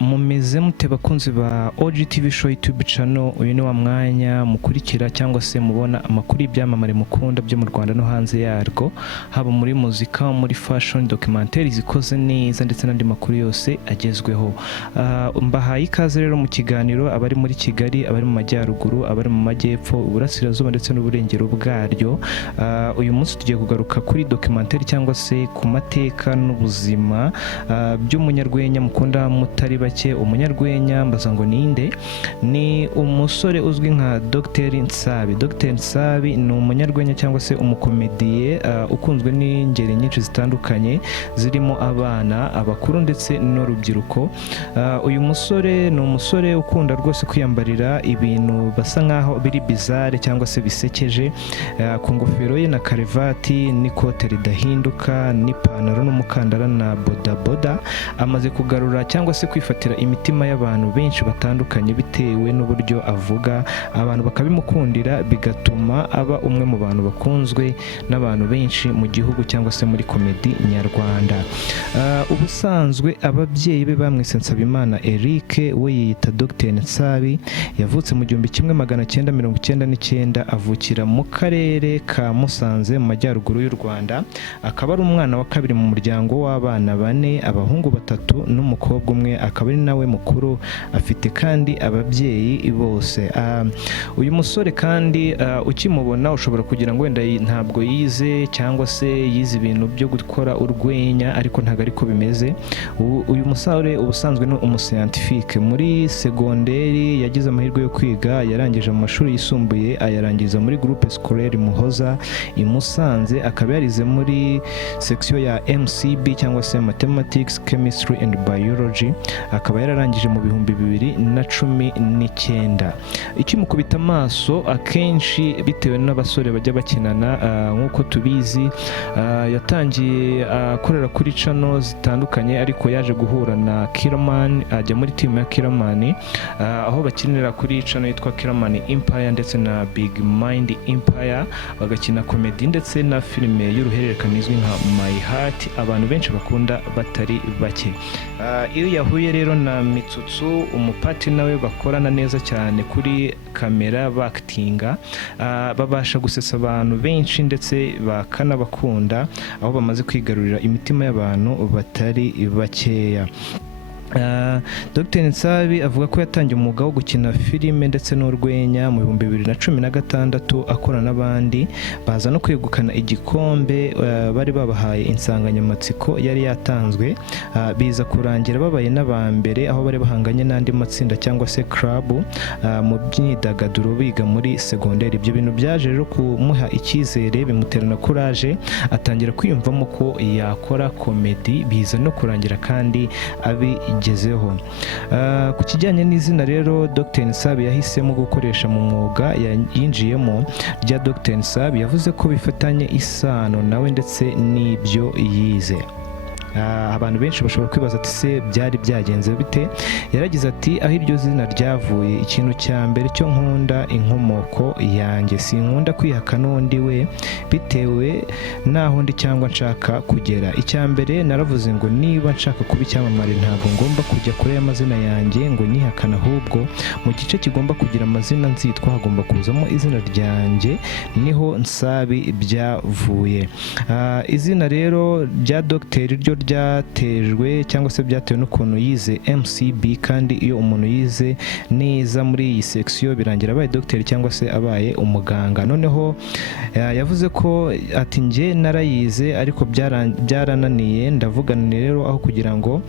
mumeze mute bakunzi ba OGTV show YouTube channel. Uyu ni wa mwanya mukurikira cyangwa se mubona amakuru y'ibyamamare mukunda byo mu Rwanda no hanze yarwo, haba muri muzika, muri fashion, documentary zikoze neza ndetse n'andi makuru yose agezweho. Mbahaye ikaze rero mu kiganiro, abari muri Kigali, abari mu majyaruguru, abari mu majyepfo, uburasirazuba ndetse n'uburengero bwaryo. Uyu munsi tugiye kugaruka kuri documentary cyangwa se ku mateka n'ubuzima by'umunyarwenya mukunda mutari bake. Umunyarwenya mbaza ngo ninde? Ni umusore uzwi nka dogiterinsabi. Dogiterinsabi ni umunyarwenya cyangwa se umukomediye ukunzwe n'ingeri nyinshi zitandukanye zirimo abana, abakuru ndetse n'urubyiruko. Uyu musore ni umusore ukunda rwose kwiyambarira ibintu basa nkaho biri bizarre cyangwa se bisekeje, ku ngofero ye na karevati n'ikote ridahinduka n'ipantaro n'umukandara na bodaboda. Amaze kugarura cyangwa se kwifatira imitima y'abantu benshi batandukanye bitewe n'uburyo avuga, abantu bakabimukundira bigatuma aba umwe mu bantu bakunzwe n'abantu benshi mu gihugu cyangwa se muri komedi nyarwanda. Ubusanzwe ababyeyi be bamwise Nsabimana Eric, we yiyita Dogiterinsabi. Yavutse mu 1999, avukira mu karere ka Musanze mu majyaruguru y'u Rwanda. Akaba ari umwana wa kabiri mu muryango w'abana bane, abahungu 3 n'umukobwa umwe, akaba ari nawe mukuru. Afite kandi ababyeyi bose. Uyu musore kandi ukimubona ushobora kugira ngo wenda ntabwo yize cyangwa se yize ibintu byo gukora urwenya, ariko ntabwo ariko bimeze. Uyu musore ubusanzwe ni umuscientifique. Muri segonderi yagize amahirwe yo kwiga, yarangije mu mashuri yisumbuye ayarangiza muri groupe scolaire Muhoza i Musanze. Akaba yarize muri section ya MCB cyangwa se Mathematics, Chemistry and Biology. Akaba yararangije mu 2019. Ikimukubita amaso akenshi bitewe n'abasore bajya bakinana, nk'uko tubizi, yatangiye akorera kuri channel zitandukanye, ariko yaje guhura na Killaman, ajya muri team ya Killaman, aho bakinira kuri channel yitwa killaman-empire ndetse na bigmind-comedy, bagakina comedy ndetse na filime y'uruhererekane izwi nka My Heart, abantu benshi bakunda batari bake. Iyo yahuye rero na Mitsutsu, umupartner we bakorana neza cyane kuri kamera, bakitinga, babasha gusesa abantu benshi ndetse bakanabakunda, aho bamaze kwigarurira imitima y'abantu batari bakeya. Dogiterinsabi avuga ko yatangiye umwuga wo gukina filime ndetse n'urwenya mu 2016, akorana n'abandi baza no kwegukana igikombe. Bari babahaye insanganyamatsiko yari yatanzwe, biza kurangira babaye n'abambere, aho bari bahanganye n'andi matsinda cyangwa se club mu byidagaduro biga muri segonderi. Ibyo bintu byaje rero kumuha icyizere, bimuterana courage, atangira kwiyumvamo ko yakora komedi, biza no kurangira kandi gezeho. Ku kijyanye n'izina rero, Dogiterinsabi yahisemo gukoresha mu mwuga yinjiyemo rya Dogiterinsabi, yavuze ko bifatanye isano nawe ndetse n'ibyo yize. Abantu benshi bashobora kwibaza ati se byari byagenze bite? Yaragize ati, aho iryo zina ryavuye, ikintu cya mbere cyo nkunda inkomoko yanjye, sinkunda kwihakana undi we bitewe naho ndi cyangwa nshaka kugera. Icya mbere naravuze ngo niba nshaka kuba icyamamare ntabwo ngomba kujya kure y'amazina yanjye ngo nyihakana, ahubwo mu gice kigomba kugira amazina nzitwa hagomba kuzamo izina ryanjye, niho Nsabi byavuye. Izina rero rya Dogiteri ryo ryatejwe cyangwa se byatewe n'ukuntu yize MCB, kandi iyo umuntu yize neza muri iyi section birangira abaye dogiteri cyangwa se abaye umuganga. Noneho yavuze ko ati njye narayize ariko byarananiye, ndavugana rero aho kugira ngo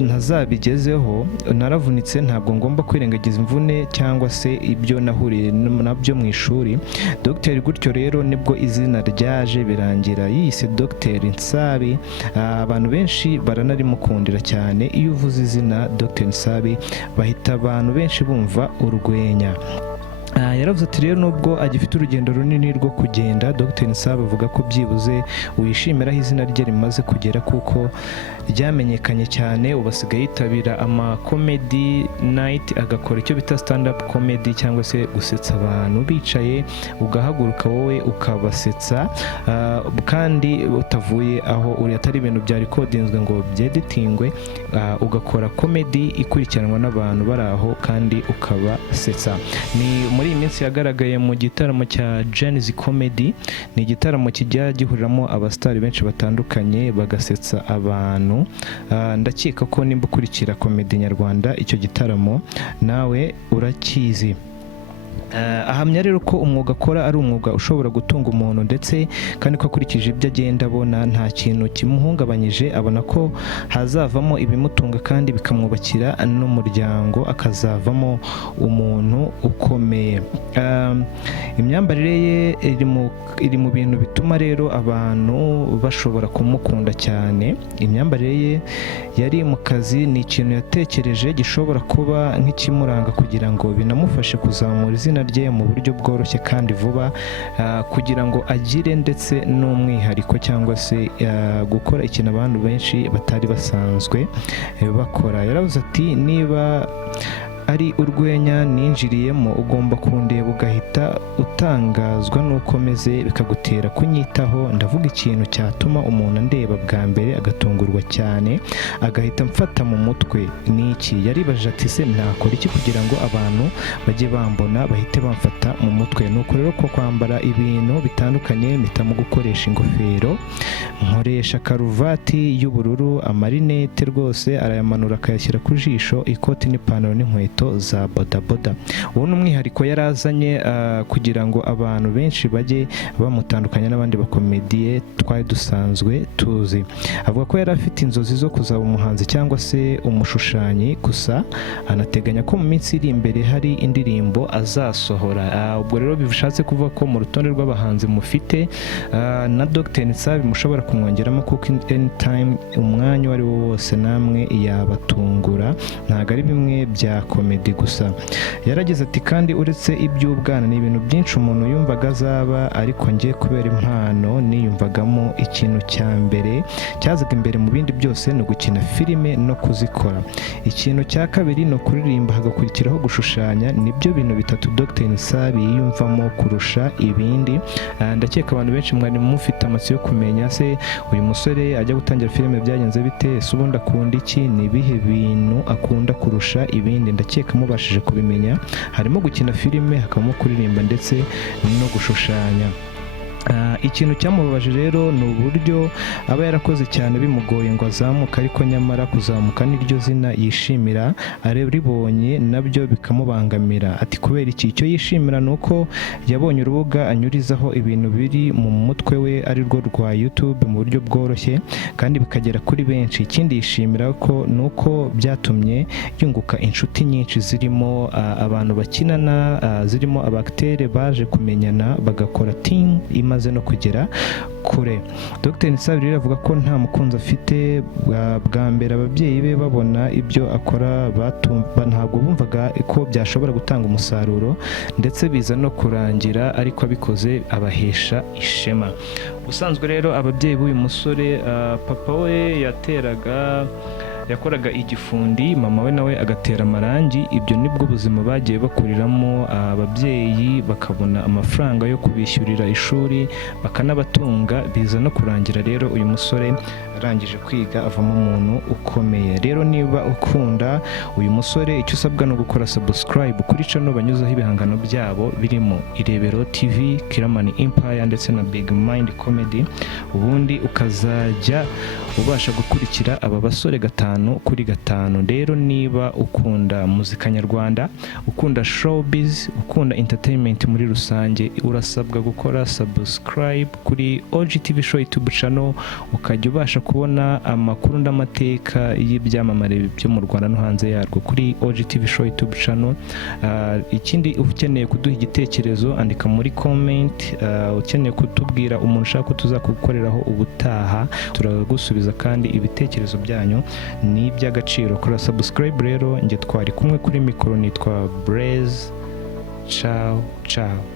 ntazabigezeho naravunitse, ntabwo ngomba kwirengagiza imvune cyangwa se ibyo nahuriye nabyo mu ishuri. Dogiteri gutyo rero nibwo izina ryaje, birangira yise Dogiterinsabi. Abantu benshi baranarimukundira cyane. Iyo uvuze izina Dogiterinsabi bahita abantu benshi bumva urwenya. yaravuze ati rero nubwo agifite urugendo runini rwo kugenda, Dr Nsabi avuga ko byibuze wishimira aho izina rye rimaze kugera kuko ryamenyekanye cyane. Ubu asigaye yitabira comedy night, agakora icyo bita stand up comedy cyangwa se gusetsa abantu bicaye, ugahaguruka wowe ukabasetsa kandi utavuye aho uri, atari ibintu bya recordinzwe ngo byeditingwe, ugakora comedy ikurikiranwa n'abantu bari aho kandi ukabasetsa. Ni muri iyi minsi yagaragaye mu gitaramo cya Comedy. Ni igitaramo kijya gihuriramo abasitari benshi batandukanye bagasetsa abantu. Ndakeka ko nimba ukurikira komedi nyarwanda icyo gitaramo nawe urakizi. Ahamya rero ko umwuga akora ari umwuga ushobora gutunga umuntu, ndetse kandi ko akurikije ibyo agenda abona nta kintu kimuhungabanyije, abona ko hazavamo ibimutunga kandi bikamwubakira n'umuryango, akazavamo umuntu ukomeye. Imyambarire ye iri mu bintu bituma rero abantu bashobora kumukunda cyane. Imyambarire ye yari mu kazi ni ikintu yatekereje gishobora kuba nk'ikimuranga kugira ngo binamufashe kuzamura izina rye mu buryo bworoshye kandi vuba, kugira ngo agire ndetse n'umwihariko cyangwa se gukora ikintu abantu benshi batari basanzwe bakora. Yaravuze ati niba ari urwenya ninjiriyemo ugomba kundeba ugahita utangazwa n'uko meze bikagutera kunyitaho. Ndavuga ikintu cyatuma umuntu andeba bwa mbere agatungurwa cyane agahita mfata mu mutwe. Ni iki? Yaribajije ati se nakora iki kugira ngo abantu bajye bambona bahite bamfata mu mutwe? Nuko rero ko kwambara ibintu bitandukanye, mpitamo gukoresha ingofero, nkoresha karuvati y'ubururu, amarinete rwose arayamanura akayashyira ku jisho, ikoti n'ipantaro n'inkweto za bodaboda. Uwo ni umwihariko yarazanye kugira ngo abantu benshi bajye bamutandukanya n'abandi bakomediye twari dusanzwe tuzi. Avuga ko yari afite inzozi zo kuzaba umuhanzi cyangwa se umushushanyi, gusa anateganya ko mu minsi iri imbere hari indirimbo azasohora. Ubwo rero bishatse kuvuga ko mu rutonde rw'abahanzi mufite na Dr Nsabi mushobora kumwongeramo, kuko anytime umwanya wari wo wose namwe yabatungura, ntabwo ari bimwe bya komedi gusa. Yaragize ati kandi uretse iby'ubwana ni ibintu byinshi umuntu yumvaga azaba, ariko njye kubera impano niyumvagamo ikintu cya mbere cyazaga imbere mu bindi byose ni ugukina filime no kuzikora. Ikintu cya kabiri ni ukuririmba, hagakurikiraho gushushanya. Nibyo bintu bitatu Dr Nsabi yiyumvamo kurusha ibindi. Ndakeka abantu benshi mwari mufite amatsiko yo kumenya se uyu musore ajya gutangira filime byagenze bite, se ubundi akunda iki, ni ibihe bintu akunda kurusha ibindi. Ndakeka mubashije kubimenya, harimo gukina filime, hakabamo kuririmba ndetse no gushushanya. Ikintu cyamubabaje rero ni uburyo aba yarakoze cyane bimugoye ngo azamuke, ariko nyamara kuzamuka n'iryo zina yishimira aribonye nabyo bikamubangamira. Ati kubera iki? Icyo yishimira ni uko yabonye urubuga anyurizaho ibintu biri mu mutwe we ari rwo rwa YouTube mu buryo bworoshye kandi bikagera kuri benshi. Ikindi yishimira ko ni uko byatumye yunguka inshuti nyinshi zirimo abantu bakinana, zirimo abakitere baje kumenyana bagakora team imaze no kugera kure. Dr Nsabi rero avuga ko nta mukunzi afite. Bwa mbere ababyeyi be babona ibyo akora ntabwo bumvaga ko byashobora gutanga umusaruro, ndetse biza no kurangira ariko abikoze abahesha ishema. Ubusanzwe rero ababyeyi b'uyu musore, papa we yakoraga igifundi, mama we nawe agatera amarangi. Ibyo nibwo buzima bagiye bakuriramo. Ababyeyi bakabona amafaranga yo kubishyurira ishuri bakanabatunga. Biza no kurangira rero uyu musore arangije kwiga avamo umuntu ukomeye. Rero niba ukunda uyu musore, icyo usabwa ni ugukora subscribe kuri channel banyuzaho ibihangano byabo birimo irebero-tv, killaman-empire ndetse na bigmind-comedy, ubundi ukazajya ubasha gukurikira aba basore 5/5. Rero niba ukunda muzika nyarwanda, ukunda showbiz, ukunda entertainment muri rusange, urasabwa gukora subscribe kuri OGTV Show YouTube channel, ukajya ubasha kubona amakuru n'amateka y'ibyamamare byo mu Rwanda no hanze yarwo kuri OGTV Show YouTube channel. Ikindi ukeneye kuduha igitekerezo, andika muri comment. Ukeneye kutubwira umuntu ushaka ko tuzakukoreraho ubutaha, turagusubiza kandi ibitekerezo byanyu ni iby'agaciro. Kora subscribe rero. Nge twari kumwe kuri mikoro, nitwa Blaze. ciao ciao.